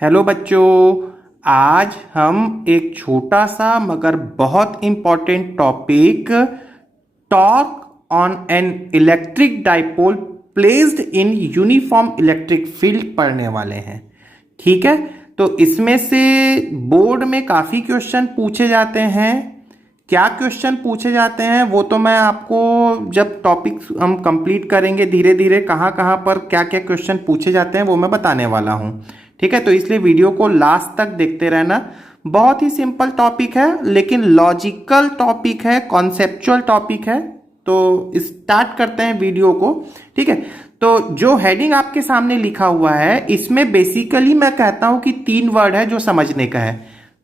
Hello बच्चों, आज हम एक छोटा सा मगर बहुत important topic torque on an electric dipole placed in uniform electric field पढ़ने वाले हैं। ठीक है, तो इसमें से बोर्ड में काफ़ी क्वेश्चन पूछे जाते हैं। क्या क्वेश्चन पूछे जाते हैं वो तो मैं आपको जब टॉपिक हम कंप्लीट करेंगे धीरे धीरे कहाँ कहाँ पर क्या क्या क्वेश्चन पूछे जाते हैं वो मैं बताने वाला हूँ। ठीक है, तो इसलिए वीडियो को लास्ट तक देखते रहना। बहुत ही सिंपल टॉपिक है लेकिन लॉजिकल टॉपिक है, कॉन्सेप्चुअल टॉपिक है। तो स्टार्ट करते हैं वीडियो को। ठीक है, तो जो हेडिंग आपके सामने लिखा हुआ है इसमें बेसिकली मैं कहता हूं कि 3 वर्ड है जो समझने का है।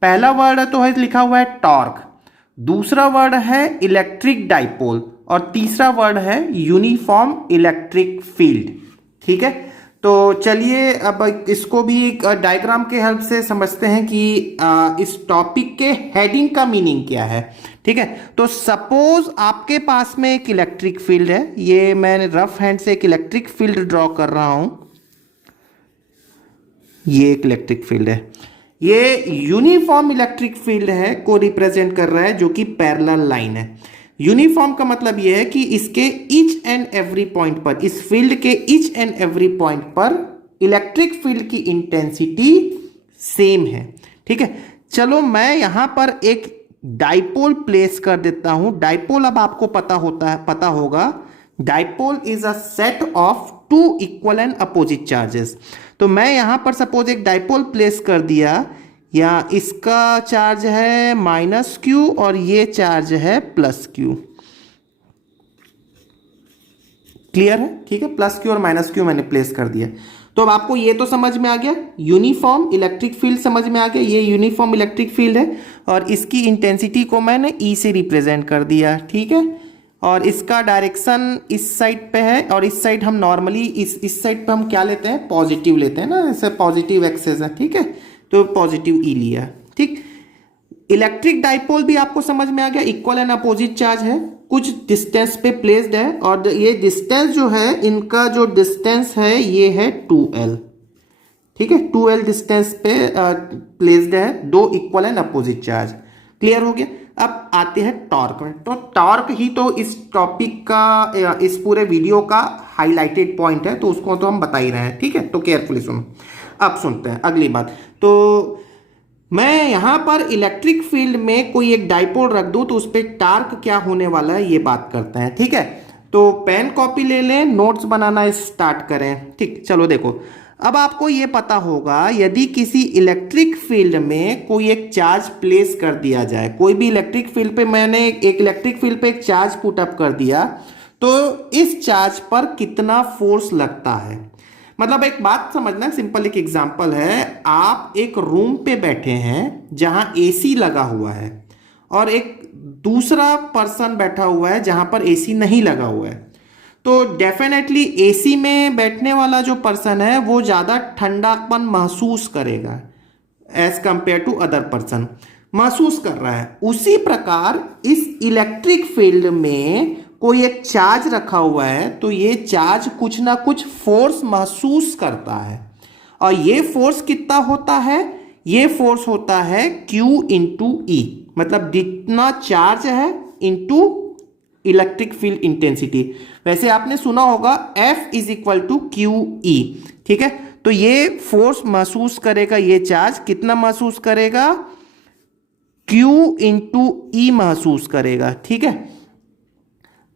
पहला वर्ड तो है लिखा हुआ है टॉर्क, दूसरा वर्ड है इलेक्ट्रिक डाइपोल और तीसरा वर्ड है यूनिफॉर्म इलेक्ट्रिक फील्ड। ठीक है, तो चलिए अब इसको भी एक डायग्राम के हेल्प से समझते हैं कि इस टॉपिक के हेडिंग का मीनिंग क्या है। ठीक है, तो सपोज आपके पास में एक इलेक्ट्रिक फील्ड है। ये मैं रफ हैंड से एक इलेक्ट्रिक फील्ड ड्रॉ कर रहा हूं। ये एक इलेक्ट्रिक फील्ड है, ये यूनिफॉर्म इलेक्ट्रिक फील्ड है को रिप्रेजेंट कर रहा है जो कि पैरेलल लाइन है। यूनिफॉर्म का मतलब यह है कि इसके ईच एंड एवरी पॉइंट पर, इस फील्ड के ईच एंड एवरी पॉइंट पर इलेक्ट्रिक फील्ड की इंटेंसिटी सेम है। ठीक है, चलो मैं यहां पर एक डाइपोल प्लेस कर देता हूं। डाइपोल अब आपको पता होगा dipole is a set of 2 equal and opposite charges. तो मैं यहां पर सपोज एक डाइपोल प्लेस कर दिया, या इसका चार्ज है -q और ये चार्ज है +q। क्लियर है? ठीक है, +q और -q मैंने प्लेस कर दिया। तो अब आपको ये तो समझ में आ गया, यूनिफॉर्म इलेक्ट्रिक फील्ड समझ में आ गया। ये यूनिफॉर्म इलेक्ट्रिक फील्ड है और इसकी इंटेंसिटी को मैंने E से रिप्रेजेंट कर दिया। ठीक है, और इसका डायरेक्शन इस साइड पे है और इस साइड हम नॉर्मली इस साइड पे हम क्या लेते हैं, पॉजिटिव लेते हैं ना, ऐसे पॉजिटिव एक्सेस है। ठीक है, तो पॉजिटिव E लिया। ठीक, इलेक्ट्रिक डाइपोल भी आपको समझ में आ गया, इक्वल एंड अपोजिट चार्ज है, कुछ डिस्टेंस पे प्लेस्ड है और ये डिस्टेंस जो है, इनका जो डिस्टेंस है ये है 2L। ठीक है, 2L डिस्टेंस पे प्लेस्ड है, 2 equal and opposite charge. Clear हो गया? अब आते हैं टॉर्क में। तो टॉर्क ही तो इस टॉपिक का, इस पूरे वीडियो का हाईलाइटेड पॉइंट है, तो उसको तो हम बता ही रहे हैं। ठीक है, तो केयरफुली सुनो। अब सुनते हैं अगली बात। तो मैं यहां पर इलेक्ट्रिक फील्ड में कोई एक डाइपोल रख दूं तो उस पर टॉर्क क्या होने वाला है ये बात करते हैं। ठीक है, तो पेन कॉपी ले लें, नोट्स बनाना स्टार्ट करें। ठीक, चलो देखो, अब आपको ये पता होगा यदि किसी इलेक्ट्रिक फील्ड में कोई एक चार्ज प्लेस कर दिया जाए, कोई भी इलेक्ट्रिक फील्ड पे मैंने एक इलेक्ट्रिक फील्ड पे एक चार्ज पुट अप कर दिया, तो इस चार्ज पर कितना फोर्स लगता है। मतलब एक बात समझना, सिंपल एक एग्जांपल है। आप एक रूम पे बैठे हैं जहां एसी लगा हुआ है और एक दूसरा पर्सन बैठा हुआ है जहां पर एसी नहीं लगा हुआ है, तो डेफिनेटली एसी में बैठने वाला जो पर्सन है वो ज़्यादा ठंडापन महसूस करेगा as compare to other person, महसूस कर रहा है। उसी प्रकार इस इलेक्ट्रिक फील्ड में कोई एक चार्ज रखा हुआ है तो ये चार्ज कुछ ना कुछ फोर्स महसूस करता है, और ये फोर्स कितना होता है, ये फोर्स होता है Q इंटू E। मतलब जितना चार्ज है इंटू इलेक्ट्रिक फील्ड इंटेंसिटी। वैसे आपने सुना होगा F is equal to QE। ठीक है, तो ये फोर्स महसूस करेगा, ये चार्ज कितना महसूस करेगा, Q इंटू E महसूस करेगा। ठीक है,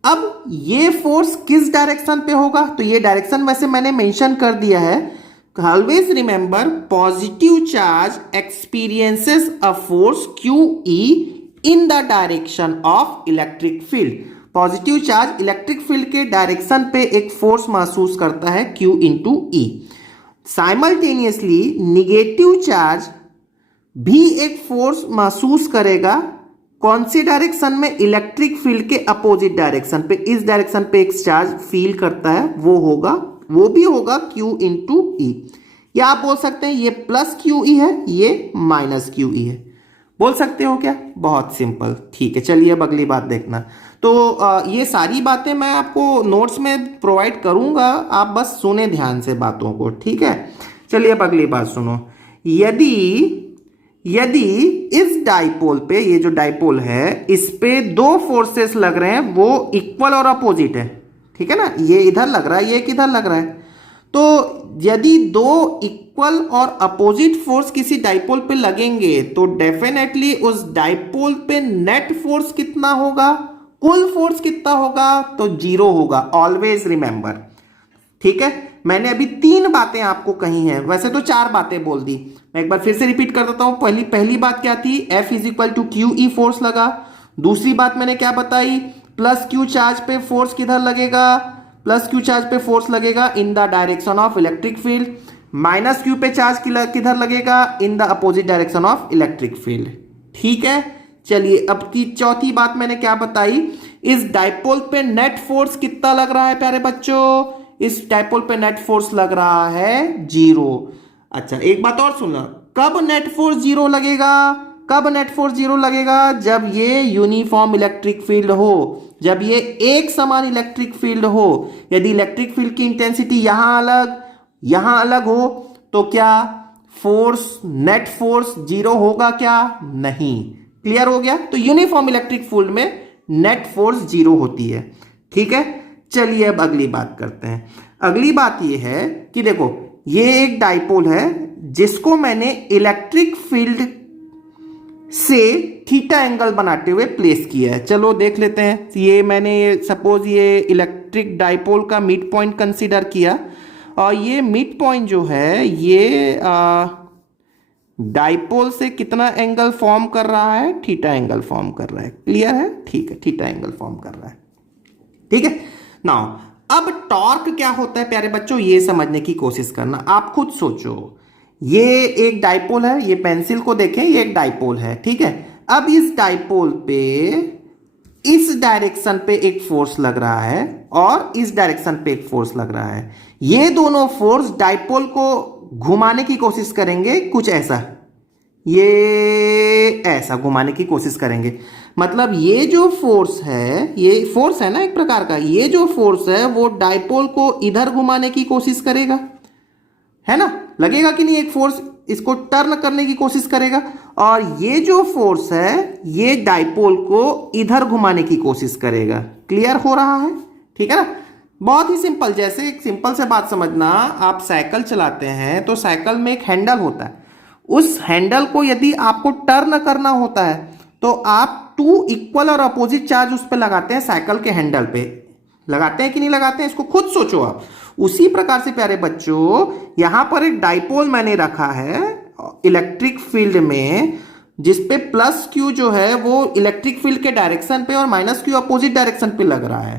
अब ये फोर्स किस डायरेक्शन पे होगा, तो ये डायरेक्शन वैसे मैंने मेंशन कर दिया है। Always remember, positive charge experiences a force QE in the direction of electric field. Positive charge electric field के डायरेक्शन पे एक फोर्स महसूस करता है Q into E। Simultaneously negative charge भी एक फोर्स महसूस करेगा, कौन सी डायरेक्शन में, इलेक्ट्रिक फील्ड के अपोजिट डायरेक्शन पे। इस डायरेक्शन पे एक चार्ज फील करता है, वो भी होगा Q इंटू E। या आप बोल सकते हैं ये +QE है, ये -QE है, बोल सकते हो क्या? बहुत सिंपल। ठीक है, चलिए अब अगली बात देखना। तो ये सारी बातें मैं आपको नोट्स में प्रोवाइड करूंगा, आप बस सुने ध्यान से बातों को। ठीक है, चलिए अब अगली बात सुनो। यदि यदि इस डाइपोल पे, ये जो डाइपोल है, इस पे दो फोर्सेस लग रहे हैं, वो इक्वल और अपोजिट है, ठीक है ना, ये इधर लग रहा है, ये किधर लग रहा है, तो यदि दो इक्वल और अपोजिट फोर्स किसी डाइपोल पे लगेंगे तो डेफिनेटली उस डाइपोल पे नेट फोर्स कितना होगा, कुल फोर्स कितना होगा, तो 0 होगा, ऑलवेज रिमेंबर। ठीक है, मैंने अभी 3 बातें आपको कही हैं, वैसे तो 4 बातें बोल दी, मैं एक बार फिर से रिपीट कर देता हूं। पहली बात क्या थी, F is equal to Q E force लगा। दूसरी बात मैंने क्या बताई, प्लस क्यू चार्ज पे फोर्स किधर लगेगा, प्लस क्यू चार्ज पे फोर्स लगेगा in the direction of electric field, minus Q पे चार्ज किधर लगेगा, in the opposite direction of electric field. ठीक है, चलिए अब की चौथी बात मैंने क्या बताई, इस डाइपोल पे नेट फोर्स कितना लग रहा है प्यारे बच्चों, इस डाइपोल पे नेट फोर्स लग रहा है 0। अच्छा एक बात और सुनना, कब नेट फोर्स 0 लगेगा, कब नेट फोर्स 0 लगेगा, जब ये यूनिफॉर्म इलेक्ट्रिक फील्ड हो, जब ये एक समान इलेक्ट्रिक फील्ड हो। यदि इलेक्ट्रिक फील्ड की इंटेंसिटी यहां अलग हो तो क्या फोर्स, नेट फोर्स 0 होगा क्या, नहीं। क्लियर हो गया, तो यूनिफॉर्म इलेक्ट्रिक फील्ड में नेट फोर्स 0 होती है। ठीक है, चलिए अब अगली बात करते हैं। अगली बात ये है कि देखो, ये एक डाइपोल है जिसको मैंने इलेक्ट्रिक फील्ड से थीटा एंगल बनाते हुए प्लेस किया है। चलो देख लेते हैं, ये मैंने सपोज ये इलेक्ट्रिक डाइपोल का मिड पॉइंट कंसीडर किया, और ये मिड पॉइंट जो है ये डाइपोल से कितना एंगल फॉर्म कर रहा है, थीटा एंगल फॉर्म कर रहा है। क्लियर है, ठीक है, थीटा एंगल फॉर्म कर रहा है। ठीक है, नाउ अब टॉर्क क्या होता है प्यारे बच्चों, ये समझने की कोशिश करना। आप खुद सोचो, ये एक डाइपोल है, ये पेंसिल को देखें, ये एक डाइपोल है, ठीक है। अब इस डाइपोल पे इस डायरेक्शन पे एक फोर्स लग रहा है और इस डायरेक्शन पे एक फोर्स लग रहा है। ये दोनों फोर्स डाइपोल को घुमाने की कोशिश करेंगे, कुछ ऐसा, ये ऐसा घुमाने की कोशिश करेंगे। मतलब ये जो फोर्स है, ये फोर्स है ना एक प्रकार का, ये जो फोर्स है वो डाइपोल को इधर घुमाने की कोशिश करेगा, है ना, लगेगा कि नहीं, एक फोर्स इसको टर्न करने की कोशिश करेगा, और ये जो फोर्स है ये डाइपोल को इधर घुमाने की कोशिश करेगा। क्लियर हो रहा है, ठीक है ना, बहुत ही सिंपल। जैसे एक सिंपल से बात समझना, आप साइकिल चलाते हैं तो साइकिल में एक हैंडल होता है, उस हैंडल को यदि आपको टर्न करना होता है तो आप 2 इक्वल और अपोजिट चार्ज उस पर लगाते हैं, साइकिल के हैंडल पे लगाते हैं कि नहीं लगाते हैं, इसको खुद सोचो आप। उसी प्रकार से प्यारे बच्चों, यहां पर एक डाइपोल मैंने रखा है इलेक्ट्रिक फील्ड में, जिसपे प्लस क्यू जो है वो इलेक्ट्रिक फील्ड के डायरेक्शन पे और माइनस क्यू अपोजिट डायरेक्शन पे लग रहा है।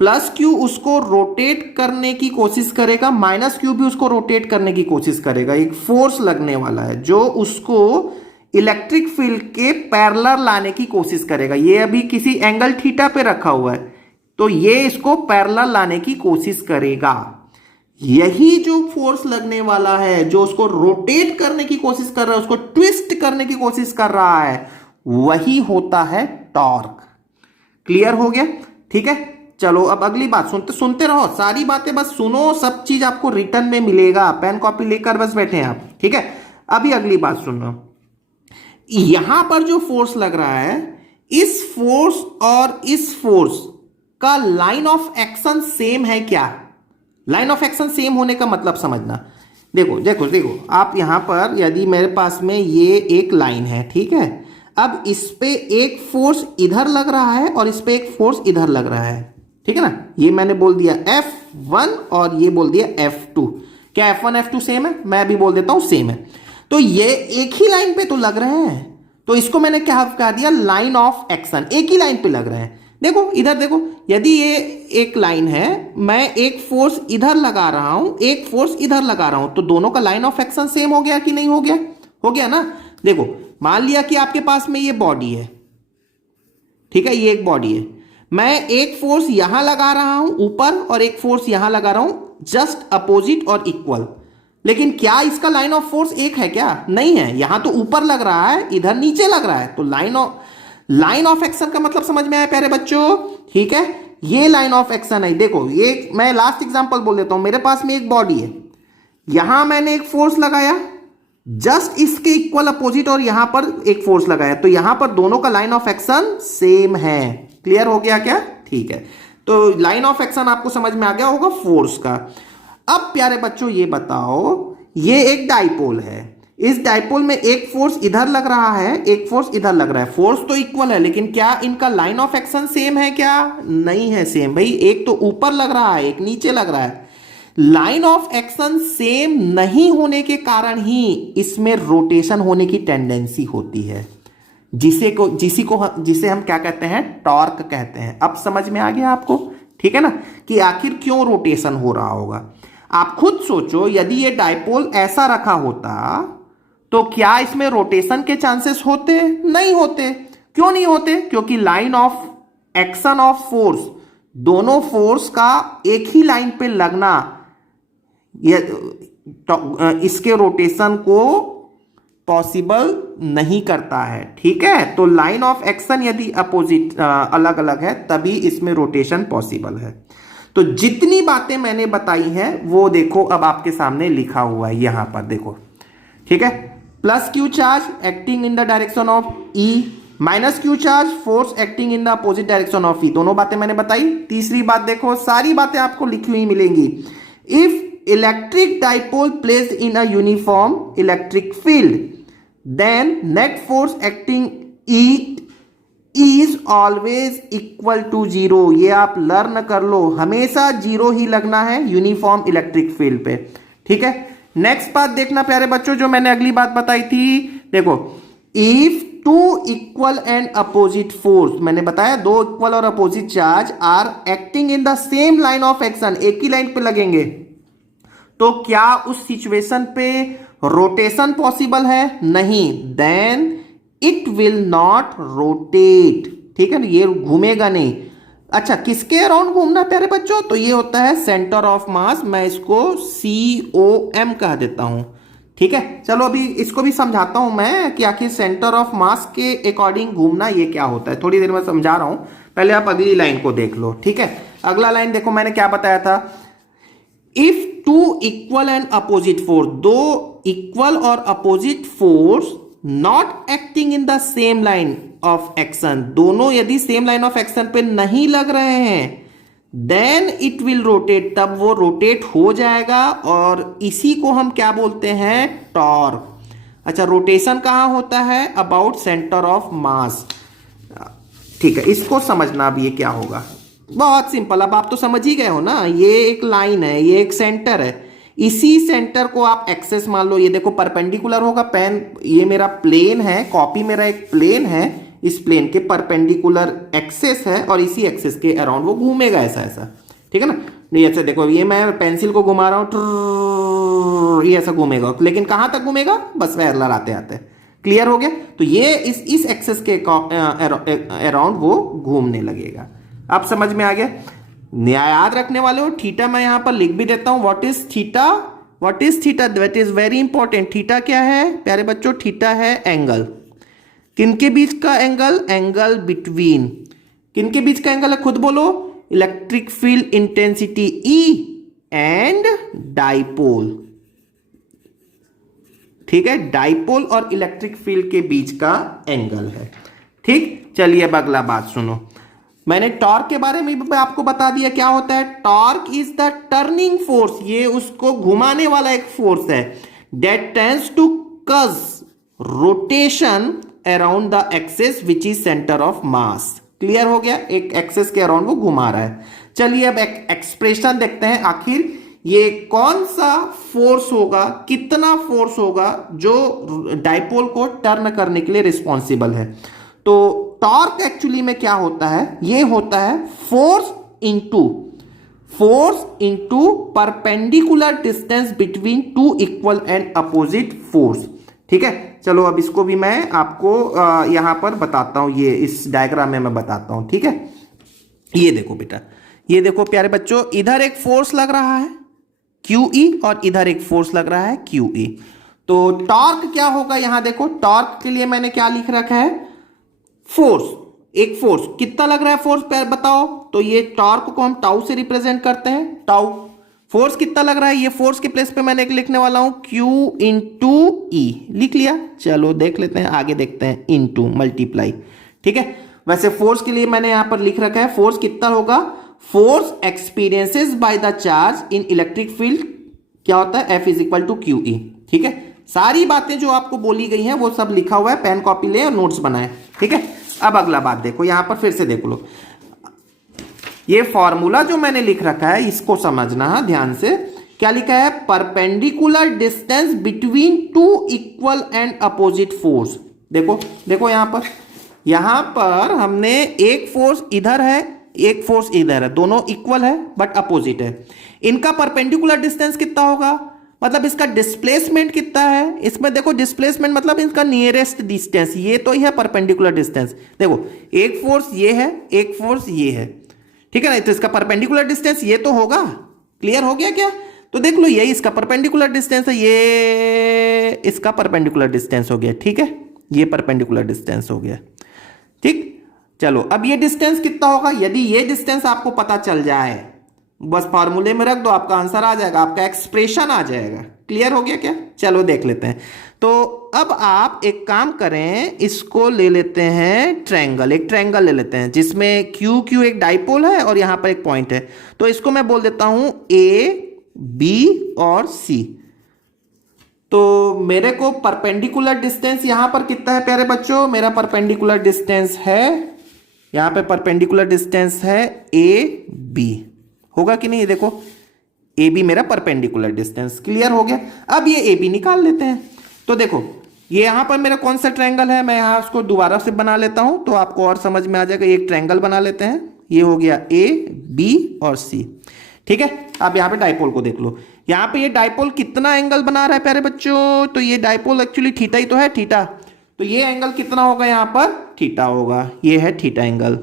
प्लस क्यू उसको रोटेट करने की कोशिश करेगा, माइनस क्यू भी उसको रोटेट करने की कोशिश करेगा। एक फोर्स लगने वाला है जो उसको इलेक्ट्रिक फील्ड के पैरेलल लाने की कोशिश करेगा। ये अभी किसी एंगल थीटा पे रखा हुआ है, तो ये इसको पैरेलल लाने की कोशिश करेगा। यही जो फोर्स लगने वाला है, जो उसको रोटेट करने की कोशिश कर रहा है, उसको ट्विस्ट करने की कोशिश कर रहा है, वही होता है टॉर्क। क्लियर हो गया, ठीक है। चलो अब अगली बात सुनते रहो, सारी बातें बस सुनो, सब चीज आपको रिटर्न में मिलेगा, पेन कॉपी लेकर बस बैठे हैं आप, ठीक है। अभी अगली बात सुनो, यहां पर जो फोर्स लग रहा है, इस फोर्स और इस फोर्स का लाइन ऑफ एक्शन सेम है क्या? लाइन ऑफ एक्शन सेम होने का मतलब समझना, देखो देखो देखो, आप यहां पर यदि मेरे पास में ये एक लाइन है, ठीक है, अब इस पे एक फोर्स इधर लग रहा है और इस पे एक फोर्स इधर लग रहा है, ठीक है ना, ये मैंने बोल दिया F1 और ये बोल दिया F2। क्या F1 F2 सेम है? मैं अभी बोल देता हूं सेम है। तो ये एक ही लाइन पे तो लग रहे हैं, तो इसको मैंने क्या कहा दिया, लाइन ऑफ एक्शन, एक ही लाइन पे लग रहे हैं। देखो इधर देखो, यदि ये एक लाइन है, मैं एक फोर्स इधर लगा रहा हूं, एक फोर्स इधर लगा रहा हूं, तो दोनों का लाइन ऑफ एक्शन सेम हो गया कि नहीं हो गया? हो गया ना। देखो मान लिया कि आपके पास में ये बॉडी है, ठीक है, ये एक बॉडी है, मैं एक फोर्स यहां लगा रहा हूं ऊपर और एक फोर्स यहां लगा रहा हूं, जस्ट अपोजिट और इक्वल। लेकिन क्या इसका लाइन ऑफ फोर्स एक है क्या? नहीं है, यहां तो ऊपर लग रहा है, इधर नीचे लग रहा है। तो लाइन ऑफ एक्शन का मतलब समझ में आया प्यारे बच्चों? ठीक है, ये लाइन ऑफ एक्शन है। देखो ये मैं लास्ट एग्जांपल बोल देता हूं, मेरे पास में एक बॉडी है, यहां मैंने एक फोर्स लगाया जस्ट इसके इक्वल अपोजिट और यहां पर एक फोर्स लगा है, तो यहां पर दोनों का लाइन ऑफ एक्शन सेम है। क्लियर हो गया क्या? ठीक है, तो लाइन ऑफ एक्शन आपको समझ में आ गया होगा फोर्स का। अब प्यारे बच्चों ये बताओ, ये एक डाइपोल है, इस डाइपोल में एक फोर्स इधर लग रहा है, एक फोर्स इधर लग रहा है, फोर्स तो इक्वल है, लेकिन क्या इनका लाइन ऑफ एक्शन सेम है? क्या नहीं है सेम भाई, एक तो ऊपर लग रहा है, एक नीचे लग रहा है। लाइन ऑफ एक्शन सेम नहीं होने के कारण ही इसमें रोटेशन होने की टेंडेंसी होती है, जिसे हम क्या कहते हैं? टॉर्क कहते हैं। अब समझ में आ गया आपको, ठीक है ना, कि आखिर क्यों रोटेशन हो रहा होगा। आप खुद सोचो, यदि ये डाइपोल ऐसा रखा होता तो क्या इसमें रोटेशन के चांसेस होते? नहीं होते। क्यों नहीं होते? क्योंकि line of action of force, दोनों फोर्स का एक ही लाइन पे लगना ये इसके रोटेशन को पॉसिबल नहीं करता है। ठीक है, तो लाइन ऑफ एक्शन यदि अपोजिट अलग अलग है तभी इसमें रोटेशन पॉसिबल है। तो जितनी बातें मैंने बताई हैं वो देखो अब आपके सामने लिखा हुआ है यहां पर देखो। ठीक है, plus Q charge acting in the direction of E, minus Q charge force acting in the opposite direction of E. दोनों बातें मैंने बताई। तीसरी बात देखो, सारी बातें आपको लिखी हुई मिलेंगी। If electric dipole placed in a uniform electric field, then net force acting E is always equal to zero. ये आप लर्न कर लो, हमेशा जीरो ही लगना है यूनिफॉर्म इलेक्ट्रिक फील्ड पे। ठीक है, नेक्स्ट बात देखना प्यारे बच्चों, जो मैंने अगली बात बताई थी, देखो, if two equal and opposite force, मैंने बताया दो इक्वल और opposite charge are acting in the same line of action, एक ही लाइन पे लगेंगे, तो क्या उस सिचुएशन पे रोटेशन पॉसिबल है? नहीं, then it will not rotate. ठीक है ना, ये घूमेगा नहीं। अच्छा, किसके अराउंड घूमना प्यारे बच्चों? तो ये होता है सेंटर ऑफ मास, मैं इसको COM कह देता हूं। ठीक है, चलो अभी इसको भी समझाता हूं मैं कि आखिर सेंटर ऑफ मास के अकॉर्डिंग घूमना ये क्या होता है। थोड़ी देर में समझा रहा हूं, पहले आप अगली लाइन को देख लो। ठीक है, अगला लाइन देखो, मैंने क्या बताया था, if two equal and opposite force, दो इक्वल और opposite force not acting in the same line of action, दोनों यदि सेम लाइन ऑफ एक्शन पे नहीं लग रहे हैं, देन इट विल रोटेट, तब वो रोटेट हो जाएगा, और इसी को हम क्या बोलते हैं? टॉर्क। अच्छा, रोटेशन कहां होता है? अबाउट सेंटर ऑफ मास। ठीक है, इसको समझना अब ये क्या होगा, बहुत सिंपल। अब आप तो समझ ही गए हो ना, ये एक लाइन है, ये एक सेंटर है, इसी सेंटर को आप एक्सेस मान लो, ये देखो परपेंडिकुलर होगा, पेन ये मेरा प्लेन है, कॉपी मेरा एक प्लेन है, इस प्लेन के परपेंडिकुलर एक्सेस है और इसी एक्सेस के अराउंड वो घूमेगा ऐसा ऐसा। ठीक है ना, ये ऐसे देखो, ये मैं पेंसिल को घुमा रहा हूं, ये ऐसा घूमेगा, लेकिन कहां तक घूमेगा? बस पैरेलल आते आते। क्लियर हो गया? तो ये इस एक्सेस के अराउंड वो घूमने लगेगा। अब समझ में आ गया? याद रखने वाले हो, थीटा मैं यहां पर लिख भी देता हूं। What is theta? What is theta? That is very important. Theta क्या है प्यारे बच्चों? थीटा है एंगल। किनके बीच का एंगल? Angle between. किनके बीच का एंगल है? खुद बोलो। Electric field intensity E and dipole. ठीक है, डाइपोल और इलेक्ट्रिक फील्ड के बीच का एंगल है। ठीक, चलिए अब अगला बात सुनो। मैंने टॉर्क के बारे में भी आपको बता दिया क्या होता है। Torque is the turning force, ये उसको घुमाने वाला एक फोर्स है, that tends to cause rotation around the axis which is centre of mass. Clear हो गया? एक एक्सेस के अराउंड वो घुमा रहा है। चलिए अब एक एक्सप्रेशन देखते हैं, आखिर ये कौन सा फोर्स होगा, कितना फोर्स होगा जो डाइपोल को टर्न करने के लिए रिस्पॉन्सिबल है। तो टॉर्क एक्चुअली में क्या होता है? ये होता है force into perpendicular distance between two equal and opposite force. ठीक है, चलो अब इसको भी मैं आपको यहां पर बताता हूं, ये इस डायग्राम में मैं बताता हूं। ठीक है, ये देखो बेटा, ये देखो प्यारे बच्चों, इधर एक फोर्स लग रहा है QE और इधर एक फोर्स लग रहा है QE। तो टॉर्क क्या होगा? यहां देखो, टॉर्क के लिए मैंने क्या लिख रखा है? फोर्स, एक फोर्स कितना लग रहा है फोर्स पे बताओ। तो ये टॉर्क को हम टाउ से रिप्रेजेंट करते हैं, टाउ। फोर्स कितना लग रहा है, ये फोर्स के प्लेस पे मैंने एक लिखने वाला हूं Q इंटू ई, लिख लिया। चलो देख लेते हैं, आगे देखते हैं, इंटू मल्टीप्लाई। ठीक है, वैसे फोर्स के लिए मैंने यहां पर लिख रखा है फोर्स कितना होगा, force experiences by the charge in electric field क्या होता है, F is equal to Q E. ठीक है, सारी बातें जो आपको बोली गई हैं वो सब लिखा हुआ है, पेन कॉपी ले और नोट्स बनाए। ठीक है, अब अगला बात देखो, यहां पर फिर से देख लो, ये फॉर्मूला जो मैंने लिख रखा है इसको समझना है ध्यान से। क्या लिखा है, perpendicular distance between two equal and opposite force. देखो देखो यहां पर हमने एक फोर्स इधर है, एक फोर्स इधर है, दोनों इक्वल है बट अपोजिट है। इनका परपेंडिकुलर डिस्टेंस कितना होगा, मतलब इसका डिस्प्लेसमेंट कितना है। इसमें देखो डिस्प्लेसमेंट मतलब इसका नियरेस्ट डिस्टेंस, ये तो ही है परपेंडिकुलर डिस्टेंस। देखो एक फोर्स ये है, एक फोर्स ये है, ठीक है ना, तो इसका परपेंडिकुलर डिस्टेंस ये तो होगा। क्लियर हो गया क्या, तो देख लो यही इसका परपेंडिकुलर डिस्टेंस है, ये इसका परपेंडिकुलर डिस्टेंस हो गया। ठीक है, ये परपेंडिकुलर डिस्टेंस हो गया। ठीक, चलो अब ये डिस्टेंस कितना होगा, यदि ये डिस्टेंस आपको पता चल जाए बस फार्मूले में रख दो, आपका आंसर आ जाएगा, आपका एक्सप्रेशन आ जाएगा। क्लियर हो गया क्या, चलो देख लेते हैं। तो अब आप एक काम करें, इसको ले लेते हैं ट्रायंगल, एक ट्रायंगल ले लेते हैं जिसमें क्यू क्यू एक डाइपोल है और यहां पर एक पॉइंट है। तो इसको मैं बोल देता हूं ए बी और सी। तो मेरे को परपेंडिकुलर डिस्टेंस यहां पर कितना है प्यारे बच्चों, मेरा परपेंडिकुलर डिस्टेंस है, यहां पे परपेंडिकुलर डिस्टेंस है ए बी, होगा कि नहीं, देखो ए बी मेरा परपेंडिकुलर डिस्टेंस। क्लियर हो गया, अब ये ए बी निकाल लेते हैं। तो देखो ये यहां पर मेरा कौन सा ट्रायंगल है, मैं यहां उसको दोबारा से बना लेता हूं तो आपको और समझ में आ जाएगा। एक ट्रायंगल बना लेते हैं, ये हो गया ए बी और सी। ठीक है, अब यहां पे डाइपोल को देख लो, यहां पे ये डाइपोल कितना एंगल बना रहा है प्यारे बच्चों, तो ये डाइपोल एक्चुअली थीटा ही तो है, थीटा। तो ये एंगल कितना होगा, यहां पर थीटा होगा, ये है थीटा एंगल।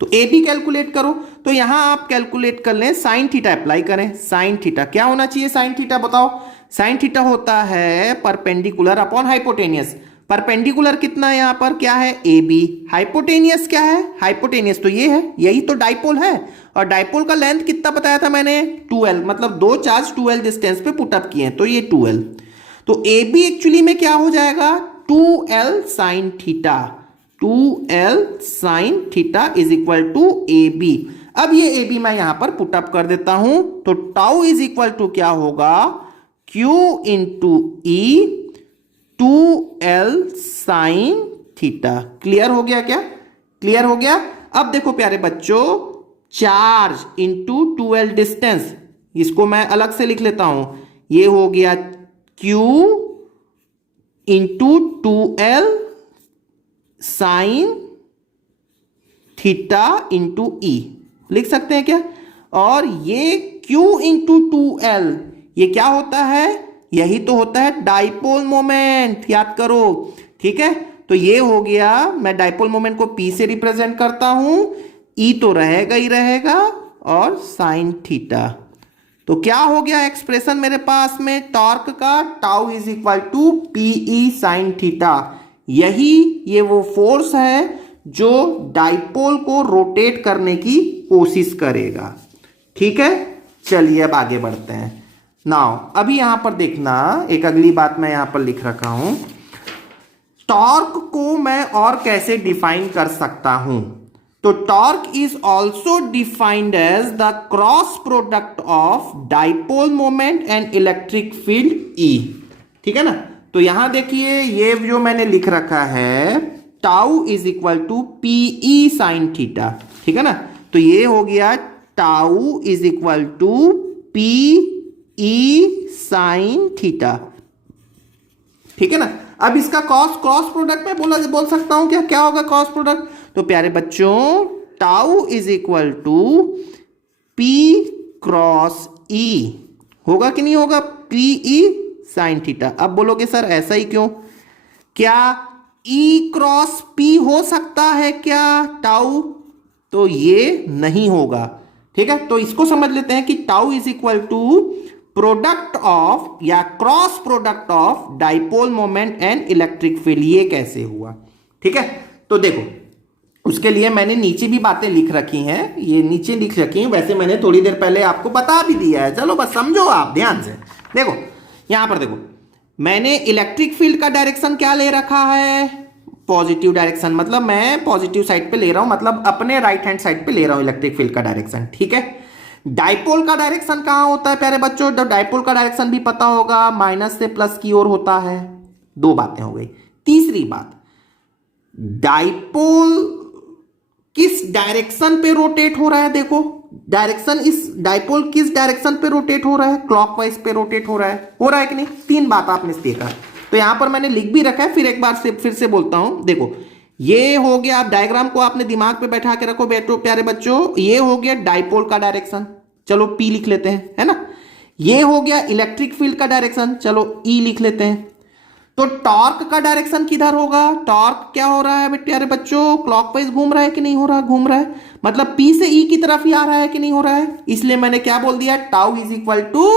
तो ए बी कैलकुलेट करो, तो यहां आप कैलकुलेट कर लें, साइन थीटा अप्लाई करें। साइन थीटा क्या होना चाहिए, साइन थीटा बताओ, साइन थीटा होता है परपेंडिकुलर अपॉन हाइपोटेनियस। परपेंडिकुलर कितना है यहां पर, क्या है ए बी, हाइपोटेनियस क्या है, हाइपोटेनियस तो ये है, यही तो डाइपोल है। और डाइपोल का लेंथ कितना बताया था मैंने, 2l, मतलब दो चार्ज 2l डिस्टेंस पे पुटअप किए हैं, तो ये 2l। तो ए बी एक्चुअली में क्या हो जाएगा, 2l sine theta, 2l sine theta is equal to A B. अब ये ए बी मैं यहां पर पुटअप कर देता हूं, तो टाउ इज इक्वल टू क्या होगा, Q इंटू ई 2l साइन थीटा। क्लियर हो गया क्या, क्लियर हो गया। अब देखो प्यारे बच्चों, चार्ज इंटू 2l डिस्टेंस, इसको मैं अलग से लिख लेता हूं, ये हो गया Q into 2l sine theta into E, लिख सकते हैं क्या। और ये Q इंटू 2l ये क्या होता है, यही तो होता है डाइपोल मोमेंट, याद करो। ठीक है, तो ये हो गया, मैं डाइपोल मोमेंट को P से रिप्रेजेंट करता हूं, E तो रहेगा ही रहेगा, और साइन थीटा। तो क्या हो गया एक्सप्रेशन मेरे पास में टॉर्क का, tau is equal to PE sine theta. यही ये वो फोर्स है जो डाइपोल को रोटेट करने की कोशिश करेगा। ठीक है, चलिए अब आगे बढ़ते हैं। नाउ अभी यहां पर देखना, एक अगली बात मैं यहां पर लिख रखा हूं, टॉर्क को मैं और कैसे डिफाइन कर सकता हूं। तो torque is also defined as the cross product of dipole moment and electric field E. ठीक है ना, तो यहां देखिए ये जो मैंने लिख रखा है, tau is equal to PE sine theta. ठीक है ना, तो ये हो गया tau is equal to P E sine theta. ठीक है ना, अब इसका क्रॉस प्रोडक्ट में बोल सकता हूं क्या, क्या होगा क्रॉस प्रोडक्ट। तो प्यारे बच्चों, tau is equal to P cross E, होगा कि नहीं होगा, पी ई साइन थीटा। अब बोलोगे सर ऐसा ही क्यों, क्या ई क्रॉस पी हो सकता है क्या टाउ, तो ये नहीं होगा। ठीक है, तो इसको समझ लेते हैं कि tau is equal to product of या cross product of dipole moment and electric field. ये कैसे हुआ, ठीक है। तो देखो उसके लिए मैंने नीचे भी बातें लिख रखी हैं, ये नीचे लिख रखी हैं, वैसे मैंने थोड़ी देर पहले आपको बता भी दिया है। चलो बस समझो आप ध्यान से। देखो यहां पर देखो, मैंने इलेक्ट्रिक फील्ड का डायरेक्शन क्या ले रखा है, पॉजिटिव डायरेक्शन, मतलब मैं पॉजिटिव साइड पे ले रहा हूं, मतलब अपने राइट हैंड साइड पे ले रहा हूं इलेक्ट्रिक फील्ड का डायरेक्शन, ठीक है। डाइपोल का डायरेक्शन कहां होता है प्यारे बच्चों, तो डाइपोल का डायरेक्शन भी पता होगा, माइनस से प्लस की ओर होता है। दो बातें हो गई। तीसरी बात, डाइपोल किस डायरेक्शन पे रोटेट हो रहा है, देखो डायरेक्शन, इस डाइपोल किस डायरेक्शन पे रोटेट हो रहा है, क्लॉकवाइज पे रोटेट हो रहा है कि नहीं। तीन बात आपने देखा, तो यहां पर मैंने लिख भी रखा है, फिर एक बार से फिर से बोलता हूं। देखो ये हो गया, आप डायग्राम को आपने दिमाग पे बैठा के रखो बेटो प्यारे बच्चों, ये हो गया डाइपोल का डायरेक्शन, चलो पी लिख लेते हैं, है ना। ये हो गया इलेक्ट्रिक फील्ड का डायरेक्शन, चलो ई लिख लेते हैं। तो टॉर्क का डायरेक्शन किधर होगा, टॉर्क क्या हो रहा है प्यारे बच्चों, क्लॉकवाइज घूम रहा है कि नहीं हो रहा, घूम रहा है, मतलब पी से ई की तरफ ही आ रहा है कि नहीं हो रहा है। इसलिए मैंने क्या बोल दिया, tau is equal to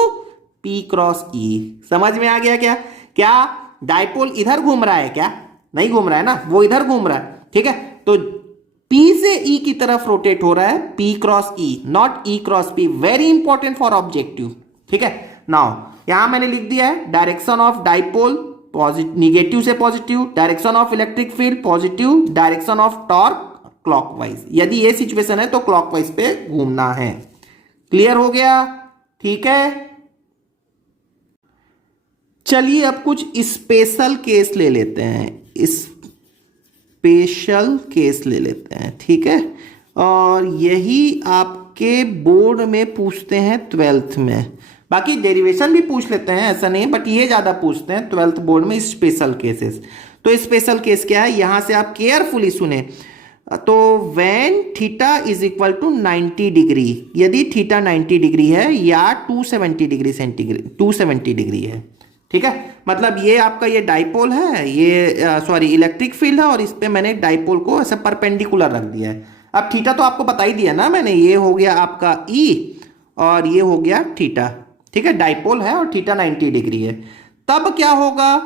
P cross E. समझ में आ गया क्या, क्या डाइपोल इधर घूम रहा है, क्या नहीं घूम रहा है ना, वो इधर घूम रहा है, ठीक है। तो P से E की तरफ रोटेट हो रहा है, P cross E, not E cross P, very important for objective, ठीक है। नाउ यहां मैंने लिख दिया है direction of dipole positive, negative से positive, direction of electric field positive, direction of torque clockwise, यदि ये सिचुएशन है तो क्लॉकवाइज पे घूमना है। क्लियर हो गया, ठीक है। चलिए अब कुछ स्पेशल केस ले लेते हैं, स्पेशल केस ले लेते हैं, ठीक है। और यही आपके बोर्ड में पूछते हैं 12th में, बाकी डेरिवेशन भी पूछ लेते हैं ऐसा नहीं, बट ये ज्यादा पूछते हैं 12th बोर्ड में स्पेशल केसेस। तो स्पेशल केस क्या है, यहां से आप केयरफुली सुने। तो when theta is equal to 90 degree, यदि थीटा 90 डिग्री है या 270 डिग्री सेंटीग्रेड, 270 डिग्री है, ठीक है। मतलब ये आपका ये डाइपोल है, ये सॉरी इलेक्ट्रिक फील्ड है, और इस पे मैंने डाइपोल को ऐसे परपेंडिकुलर रख दिया है। अब थीटा तो आपको बता ही दिया ना मैंने, ये हो गया आपका ई और ये हो गया थीटा, ठीक है। डाइपोल है और थीटा 90 डिग्री है, तब क्या होगा,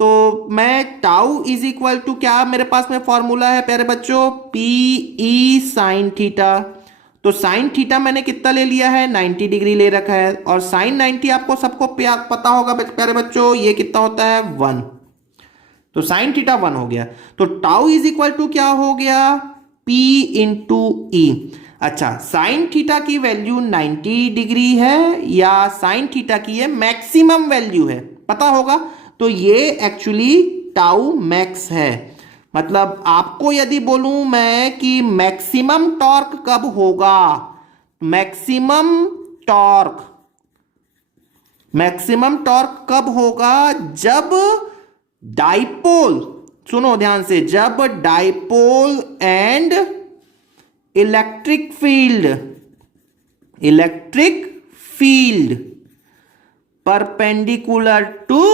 तो मैं टाउ इज इक्वल टू क्या, मेरे पास में फॉर्मूला है प्यारे बच्चों, पी ई साइन थीटा। तो साइन थीटा मैंने कितना ले लिया है, 90 डिग्री ले रखा है, और साइन 90 आपको सबको पता होगा प्यारे बच्चों, ये कितना होता है 1, तो साइन थीटा 1 हो गया। तो टाउ इज इक्वल टू क्या हो गया, P इंटू ई। अच्छा, साइन थीटा की वैल्यू 90 डिग्री है या साइन थीटा की है मैक्सिमम वैल्यू है, पता होगा। तो ये एक्चुअली टाउ मैक्स है, मतलब आपको यदि बोलूं मैं कि मैक्सिमम टॉर्क कब होगा, मैक्सिमम टॉर्क कब होगा, जब डाइपोल, सुनो ध्यान से, जब dipole and electric field perpendicular to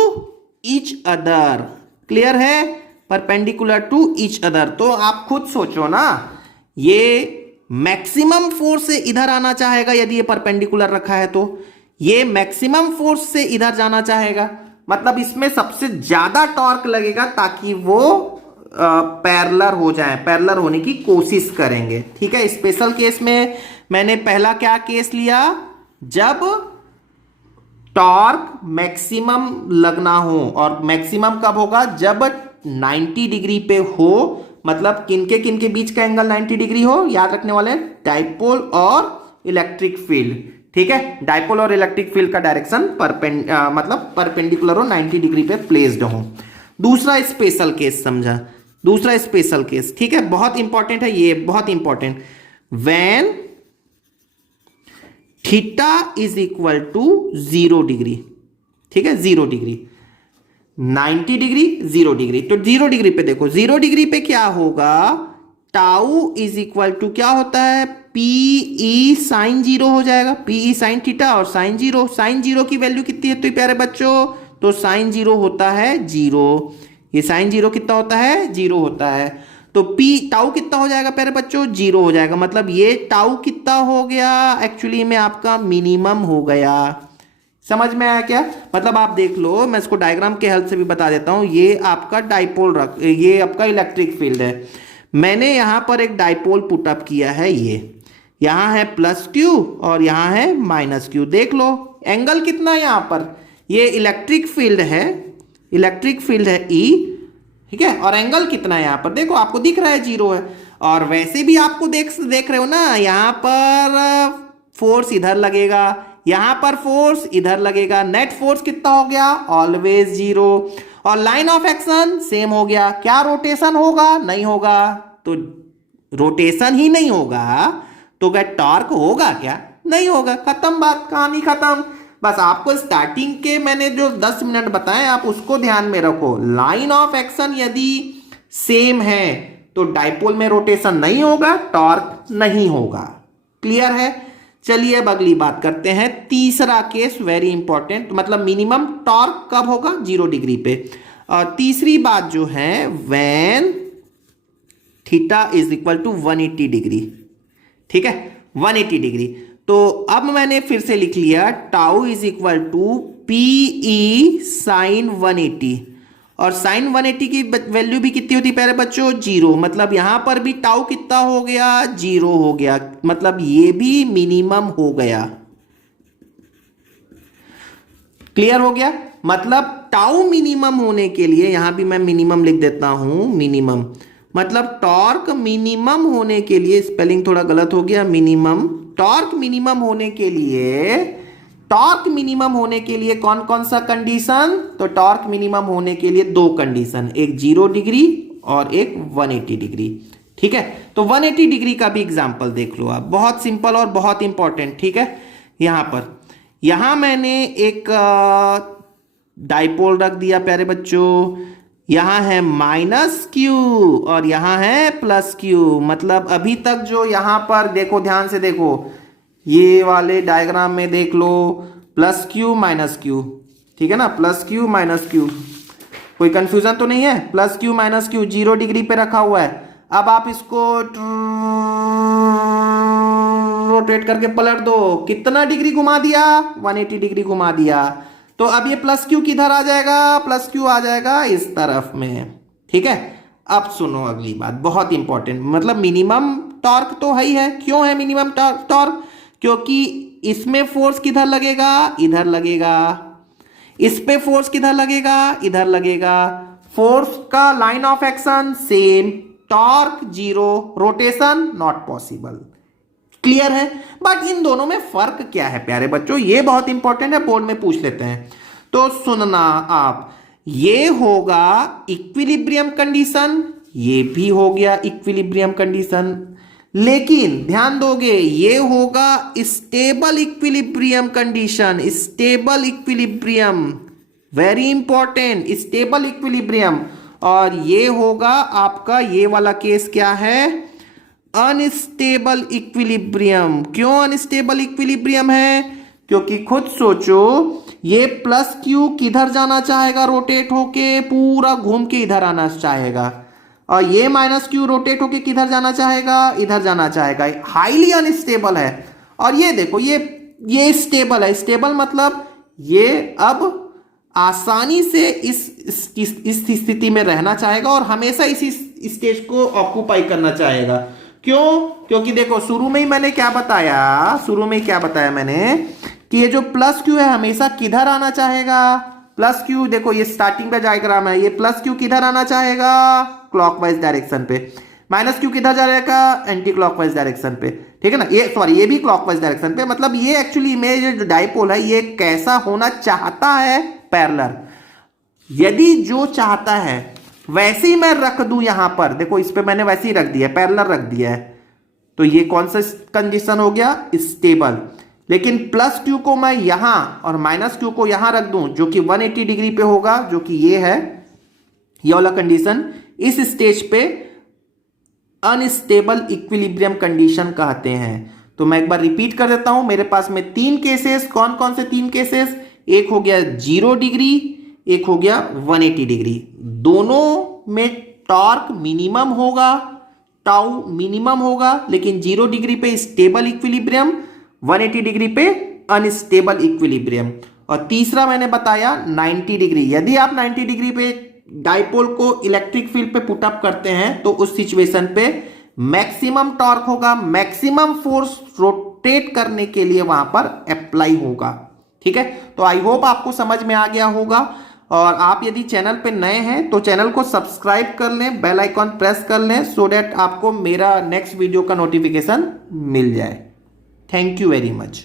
each other. Clear है, परपेंडिकुलर टू ईच अदर। तो आप खुद सोचो ना, ये मैक्सिमम फोर्स से इधर आना चाहेगा, यदि ये परपेंडिकुलर रखा है तो ये मैक्सिमम फोर्स से इधर जाना चाहेगा, मतलब इसमें सबसे ज्यादा टॉर्क लगेगा ताकि वो पैरेलल हो जाए, पैरेलल होने की कोशिश करेंगे, ठीक है। स्पेशल केस में मैंने पहला क्या केस लिया, जब टॉर्क मैक्सिमम लगना हो, और मैक्सिमम कब होगा, जब 90 डिग्री पे हो, मतलब किनके किनके बीच का एंगल 90 डिग्री हो, याद रखने वाले डाइपोल और इलेक्ट्रिक फील्ड, ठीक है। डाइपोल और इलेक्ट्रिक फील्ड का डायरेक्शन मतलब परपेंडिकुलर हो, 90 डिग्री पे प्लेस्ड हो। दूसरा स्पेशल केस समझा, दूसरा स्पेशल केस, ठीक है, बहुत इंपॉर्टेंट है ये, बहुत important. When theta is equal to 0 degree, ठीक है, 0 डिग्री, 90 डिग्री 0 डिग्री। तो 0 डिग्री पे देखो, 0 डिग्री पे क्या होगा, टाउ इज इक्वल टू क्या होता है, पी ई साइन 0 हो जाएगा, पी ई साइन थीटा और साइन 0। साइन 0 की वैल्यू कितनी है तो प्यारे बच्चों, तो साइन 0 होता है 0, ये साइन 0 कितना होता है, 0 होता है। तो पी टाउ कितना हो जाएगा प्यारे बच्चों, 0 हो जाएगा, मतलब ये टाउ कितना हो गया, एक्चुअली में आपका मिनिमम हो गया। समझ में आया क्या, मतलब आप देख लो, मैं इसको डायग्राम के हेल्प से भी बता देता हूं। ये आपका डाइपोल ये आपका इलेक्ट्रिक फील्ड है, मैंने यहां पर एक डाइपोल पुटअप किया है, ये यहां है प्लस क्यू और यहां है माइनस क्यू। देख लो एंगल कितना है यहां पर, ये इलेक्ट्रिक फील्ड है, इलेक्ट्रिक फील्ड है E, ठीक है, और एंगल कितना है यहां पर, देखो आपको दिख रहा है 0 है। और वैसे भी आपको देख रहे हो ना, यहां पर फोर्स इधर लगेगा, यहां पर फोर्स इधर लगेगा, नेट फोर्स कितना हो गया, ऑलवेज 0। और लाइन ऑफ एक्शन सेम हो गया। क्या रोटेशन होगा, नहीं होगा, तो रोटेशन ही नहीं होगा तो क्या टॉर्क होगा, क्या नहीं होगा, खत्म बात, कहानी खत्म। बस आपको स्टार्टिंग के मैंने जो 10 मिनट बताए आप उसको ध्यान में रखो। लाइन ऑफ एक्शन यदि सेम है तो डाइपोल में रोटेशन नहीं होगा, टॉर्क नहीं होगा। क्लियर है? चलिए अब अगली बात करते हैं। तीसरा केस वेरी इंपॉर्टेंट, मतलब मिनिमम टॉर्क कब होगा, 0 डिग्री पे। और तीसरी बात जो है, when theta is equal to 180 degree, ठीक है, 180 डिग्री। तो अब मैंने फिर से लिख लिया tau is equal to PE sine 180, और साइन 180 की वैल्यू भी कितनी होती है प्यारे बच्चों, 0। मतलब यहां पर भी टाउ कितना हो गया, 0 हो गया, मतलब ये भी मिनिमम हो गया। क्लियर हो गया? मतलब टाउ मिनिमम होने के लिए, यहां भी मैं मिनिमम लिख देता हूं, मिनिमम मतलब टॉर्क मिनिमम होने के लिए, स्पेलिंग थोड़ा गलत हो गया, मिनिमम, टॉर्क मिनिमम होने के लिए, टॉर्क मिनिमम होने के लिए कौन कौन सा कंडीशन, तो टॉर्क मिनिमम होने के लिए 2 कंडीशन, एक 0 डिग्री और एक 180 डिग्री, ठीक है। तो 180 डिग्री का भी एग्जांपल देख लो आप, बहुत सिंपल और बहुत इंपॉर्टेंट, ठीक है। यहां मैंने एक डाइपोल रख दिया प्यारे बच्चों, यहां है माइनस क्यू और यहां है प्लस क्यू। मतलब अभी तक जो यहां पर देखो, ध्यान से देखो, ये वाले डायग्राम में देख लो, प्लस क्यू माइनस क्यू, ठीक है ना, प्लस क्यू माइनस क्यू, कोई कंफ्यूजन तो नहीं है, plus Q minus Q 0 degree पे रखा हुआ है। अब आप इसको रोटेट करके पलट दो, कितना डिग्री घुमा दिया, 180 डिग्री घुमा दिया। तो अब ये प्लस क्यू किधर आ जाएगा, प्लस क्यू आ जाएगा इस तरफ में, ठीक है। अब सुनो अगली बात, बहुत इंपॉर्टेंट, मतलब मिनिमम टॉर्क तो है ही है। क्यों है मिनिमम टॉर्क, क्योंकि इसमें फोर्स किधर लगेगा, इधर लगेगा, इस पे फोर्स किधर लगेगा, इधर लगेगा, फोर्स का line of action same, torque 0, rotation not possible. Clear है? बट इन दोनों में फर्क क्या है प्यारे बच्चों, ये बहुत इंपॉर्टेंट है, बोर्ड में पूछ लेते हैं। तो सुनना आप, ये होगा इक्विलिब्रियम कंडीशन, ये भी हो गया इक्विलिब्रियम कंडीशन, लेकिन ध्यान दोगे ये होगा stable equilibrium condition, stable equilibrium, very important, stable equilibrium. और ये होगा आपका ये वाला केस क्या है, अनस्टेबल इक्विलिब्रियम। क्यों अनस्टेबल इक्विलिब्रियम है, क्योंकि खुद सोचो, ये प्लस क्यू किधर जाना चाहेगा, रोटेट होके पूरा घूम के इधर आना चाहेगा, और ये माइनस क्यू रोटेट होके किधर जाना चाहेगा, इधर जाना चाहेगा, हाईली अनस्टेबल है। और ये देखो, ये स्टेबल है, स्टेबल मतलब ये अब आसानी से इस स्थिति में रहना चाहेगा और हमेशा इसी स्टेज को ऑक्यूपाई करना चाहेगा। क्यों? क्योंकि देखो शुरू में ही मैंने क्या बताया, मैंने कि ये जो प्लस क्यू है हमेशा किधर आना चाहेगा, प्लस क्यू, देखो ये स्टार्टिंग का डायग्राम है, ये प्लस क्यू किधर आना चाहेगा, क्लॉकवाइज डायरेक्शन पे, माइनस क्यू किधर जाएगा, एंटी क्लॉकवाइज डायरेक्शन पे, ठीक है ना। ये भी क्लॉकवाइज डायरेक्शन पे। मतलब ये एक्चुअली इमेज जो डाइपोल है ये कैसा होना चाहता है, पैरेलल। यदि जो चाहता है वैसे ही मैं रख दूं यहां पर, देखो इस पे मैंने वैसे ही रख दिया है, पैरेलल रख दिया है, तो ये कौन सा कंडीशन हो गया, स्टेबल। लेकिन प्लस क्यू को मैं यहां और माइनस क्यू को यहां रख दूं, जो कि 180 डिग्री पे होगा, जो कि ये है, ये वाला कंडीशन, इस स्टेज पे अनस्टेबल इक्विलिब्रियम कंडीशन कहते हैं। तो मैं एक बार रिपीट कर देता हूं, मेरे पास में 3 केसेस, कौन कौन से 3 केसेस, एक हो गया 0 डिग्री, एक हो गया 180 डिग्री, दोनों में टॉर्क मिनिमम होगा, टाउ मिनिमम होगा, लेकिन 0 डिग्री पे स्टेबल इक्विलिब्रियम, 180 डिग्री पे अनस्टेबल इक्विलिब्रियम। और तीसरा मैंने बताया 90 डिग्री, यदि आप 90 डिग्री पे डाइपोल को इलेक्ट्रिक फील्ड पे पुट अप करते हैं तो उस सिचुएशन पे मैक्सिमम टॉर्क होगा, मैक्सिमम फोर्स रोटेट करने के लिए वहां पर अप्लाई होगा। ठीक है, तो आई होप आपको समझ में आ गया होगा। और आप यदि चैनल पे नए हैं तो चैनल को सब्सक्राइब कर लें, बेल आइकॉन प्रेस कर लें, सो दैट आपको मेरा नेक्स्ट वीडियो का नोटिफिकेशन मिल जाए। Thank you very much.